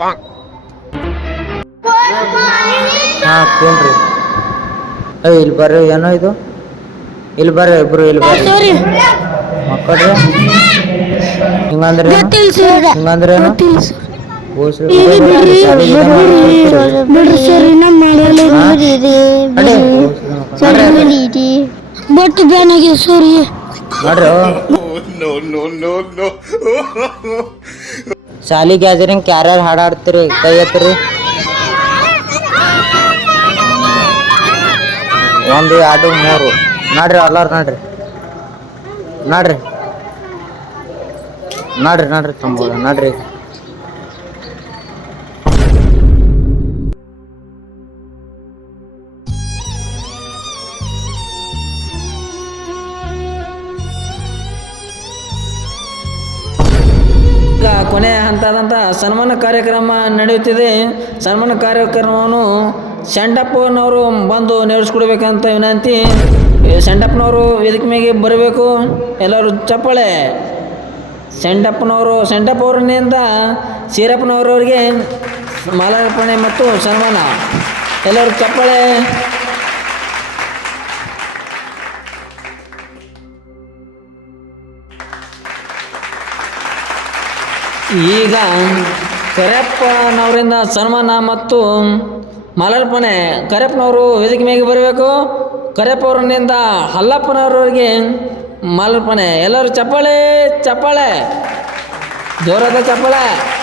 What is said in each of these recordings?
ಹಾ ಕೇಳ್ರಿ. ಏ ಇಲ್ಲಿ ಬರ್ರಿ ಏನೋ ಇದು? ಇಲ್ಲಿ ಬರ್ರಿ ಇಬ್ರು ಇಲ್ಲಿ ಬರ್ರಿ. ಸರಿ ಮಕ್ಕಳ್ರಿ? ಹಿಂಗಂದ್ರೆ ಹಿಂಗಂದ್ರೆ ಬಟ್ ಬ್ಯಾನ್ ಆಗಿದೆ ಸರಿ. ಶಾಲಿಗೆ ಗ್ಯಾದರಿಂಗ್ ಯಾರ್ಯಾರು ಹಾಡಾಡ್ತೀರಿ ಕೈ ಎತ್ತಿರಿ ಒಂದು, ಎರಡು, ಮೂರು. ನೋಡ್ರಿ ಎಲ್ಲಾರು ನೋಡ್ರಿ. ನೋಡ್ರಿ. ನೋಡ್ರಿ ನೋಡ್ರಿ ತುಂಬ ನೋಡ್ರಿ. ಈಗ ಕೊನೆಯ ಹಂತದಂಥ ಸನ್ಮಾನ ಕಾರ್ಯಕ್ರಮ ನಡೆಯುತ್ತಿದೆ. ಸನ್ಮಾನ ಕಾರ್ಯಕ್ರಮವನ್ನು ಸೆಂಟಪ್ಪನವರು ಬಂದು ನೆರವೇರಿಸ್ಕೊಡ್ಬೇಕಂತ ವಿನಂತಿ. ಸೆಂಟಪ್ಪನವರು ವೇದಿಕೆ ಮೇಲೆ ಬರಬೇಕು. ಎಲ್ಲರೂ ಚಪ್ಪಾಳೆ. ಸೆಂಟಪ್ಪನವರು ಸೆಂಟಪ್ಪ ಅವರಿನಿಂದ ಸೀರಪ್ಪನವರವರಿಗೆ ಮಾಲಾರ್ಪಣೆ ಮತ್ತು ಸನ್ಮಾನ. ಎಲ್ಲರೂ ಚಪ್ಪಾಳೆ. ಈಗ ಕರೆಪ್ಪನವರಿಂದ ಸನ್ಮಾನ ಮತ್ತು ಮಾಲಾರ್ಪಣೆ. ಕರೆಪ್ಪನವರು ವೇದಿಕೆ ಮೇಲೆ ಬರಬೇಕು. ಕರೆಪ್ಪ ಹಲ್ಲಪ್ಪನವರವರಿಗೆ ಮಾಲಾರ್ಪಣೆ. ಎಲ್ಲರೂ ಚಪ್ಪಾಳೆ ಚಪ್ಪಾಳೆ. ಜೋರಾದ ಚಪ್ಪಾಳೆ.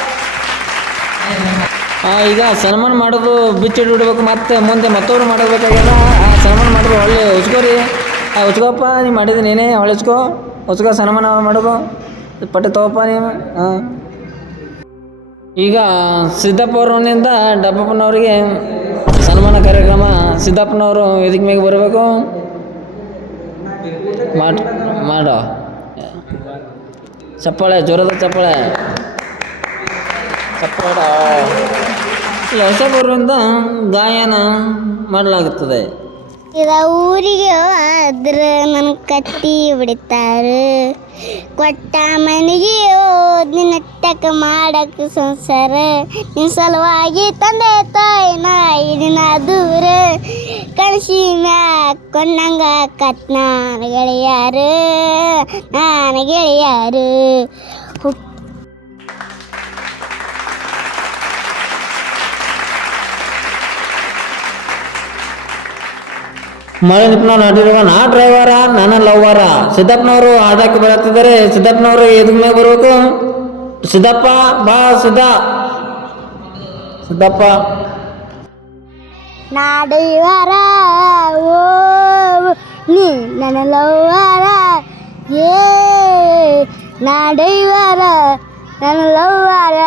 ಈಗ ಸನ್ಮಾನ ಮಾಡೋದು ಬಿಚ್ಚಿಟ್ಟು ಬಿಡ್ಬೇಕು ಮತ್ತೆ ಮುಂದೆ ಮತ್ತೊಬ್ರು ಮಾಡಬೇಕಾಗ್ಯದ. ಆ, ಸನ್ಮಾನ ಮಾಡೋದು ಒಳ್ಳೆ ಉಚ್ಕೋರಿ ಆ ಉಚ್ಕೋಪ್ಪ ನೀ ಮಾಡಿದ್ದೀನಿ ನೀನೇ ಉಚ್ಕೋ ಉಚ್ಕೋ ಸನ್ಮಾನ ಮಾಡೋದು. ಪಟ್ಟೆ ತಗೋಪ್ಪ ನೀವು ಹಾಂ ಈಗ ಸಿದ್ದಪ್ಪ ಡಬ್ಬಪ್ಪನವ್ರಿಗೆ ಸನ್ಮಾನ ಕಾರ್ಯಕ್ರಮ ಸಿದ್ದಪ್ಪನವರು ವೇದಿಕೆ ಮೇಲೆ ಬರಬೇಕು. ಮಾಡ, ಮಾಡೋ. ಚಪ್ಪಾಳೆ, ಜೋರದ ಚಪ್ಪಾಳೆ. ಚಪ್ಪಾಳೆ. ಹೊಸಬರಿಂದ ಗಾಯನ ಮಾಡಲಾಗುತ್ತದೆ. ಇದ ಊರಿಗೆ ಹೋದ್ರ ನನ್ ಕಟ್ಟಿ ಬಿಡ್ತಾರು ಕೊಟ್ಟ ಮನೆಗೆ ಹೋದ್ ನಿನ್ನ ತಕ್ಕ ಮಾಡಕ್ ಸಂಸಾರ ನಿನ್ ಸಲುವಾಗಿ ತಂದೆ ತಾಯಿನ ಇದಿನ ದೂರ ಕಣಸಿ ಮ್ಯಾಗ ಕೊಂಡಂಗ ಕತ್ ನಾನು ಗೆಳೆಯಾರು ನಾನು ಗೆಳೆಯಾರು ಮಳೆ ನಿಪ್ನವ್ರು ನಾಟಿರುವ ನಾ ಡ್ರೈವರ ನನ್ನ ಲವ್ವರ ಸಿದ್ದಪ್ಪನವರು ಆಟಕ್ಕೆ ಬರುತ್ತಿದ್ದಾರೆ ಸಿದ್ದಪ್ಪನವರು ಎದುರು ಮೇಲೆ ಬರಬೇಕು ಸಿದ್ದಪ್ಪ ಬಾ ಸಿದ್ದ ಸಿದ್ದಪ್ಪ ನಾಡೈವರ ಓ ನೀ ನನ್ನ ಲವ್ವರ ಏ ನಾಡೈವರ ನನ್ನ ಲವ್ವರ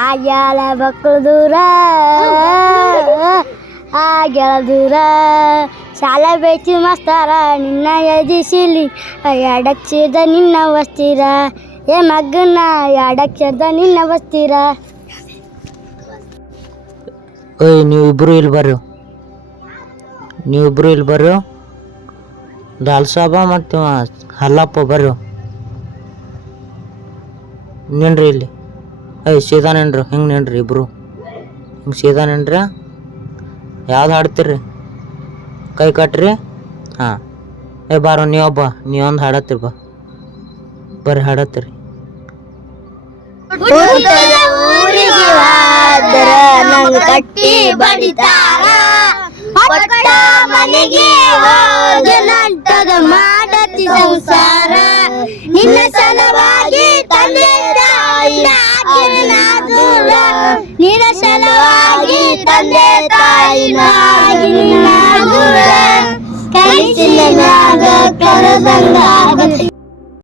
ಆಗ್ಯಾಳ ಮಕ್ಕಳು ದೂರ ಆಗ್ಯಾಳ ಗೆಳದೂರ ಶಾಲೆ ಬೇಚಿ ಮಸ್ತಾರ, ನಿನ್ನ ಎದಿಸಿಲಿ ಎಡಕ್ಷದ ನಿನ್ನ ವಸ್ತೀರ. ಏ ಮಗನ ಎಡಕ್ಷದ ನಿನ್ನ ವಸ್ತೀರ. ಏಯ್, ನೀವಿಬ್ರು ಇಲ್ಲಿ ಬರ್ರಿ. ನೀವಿಬ್ರು ಇಲ್ಲಿ ಬರ್ರಿ. ದಾಲ್ ಸಾಬ ಮತ್ತು ಹಲ್ಲಪ್ಪ ಬರ್ರಿ. ನಿನ್ರಿ ಇಲ್ಲಿ. ಏಯ್, ಸೀದಾ ನಿನ್ರಿ, ಹಿಂಗೆ ನಿನ್ರಿ ಇಬ್ರು. ಹಿಂಗೆ ಸೀದಾ ನಿನ್ರಿ? ಯಾವ್ದು ಹಾಡ್ತೀರಿ ಕೈ ಕಟ್ರಿ? ಹಾಂ. ಏ ಬಾರೋ ನೀವೊಬ್ಬ ನೀವೊಂದು ಹಾಡತ್ತೀರಿ ಬಾ. ಬರ್ರಿ ಹಾಡತ್ತೀರಿ ಕಟ್ಟಿ ನಿನ್ನ ಸಲುವಾಗಿ ತಂದೆ Kayıtlı nagı karabanda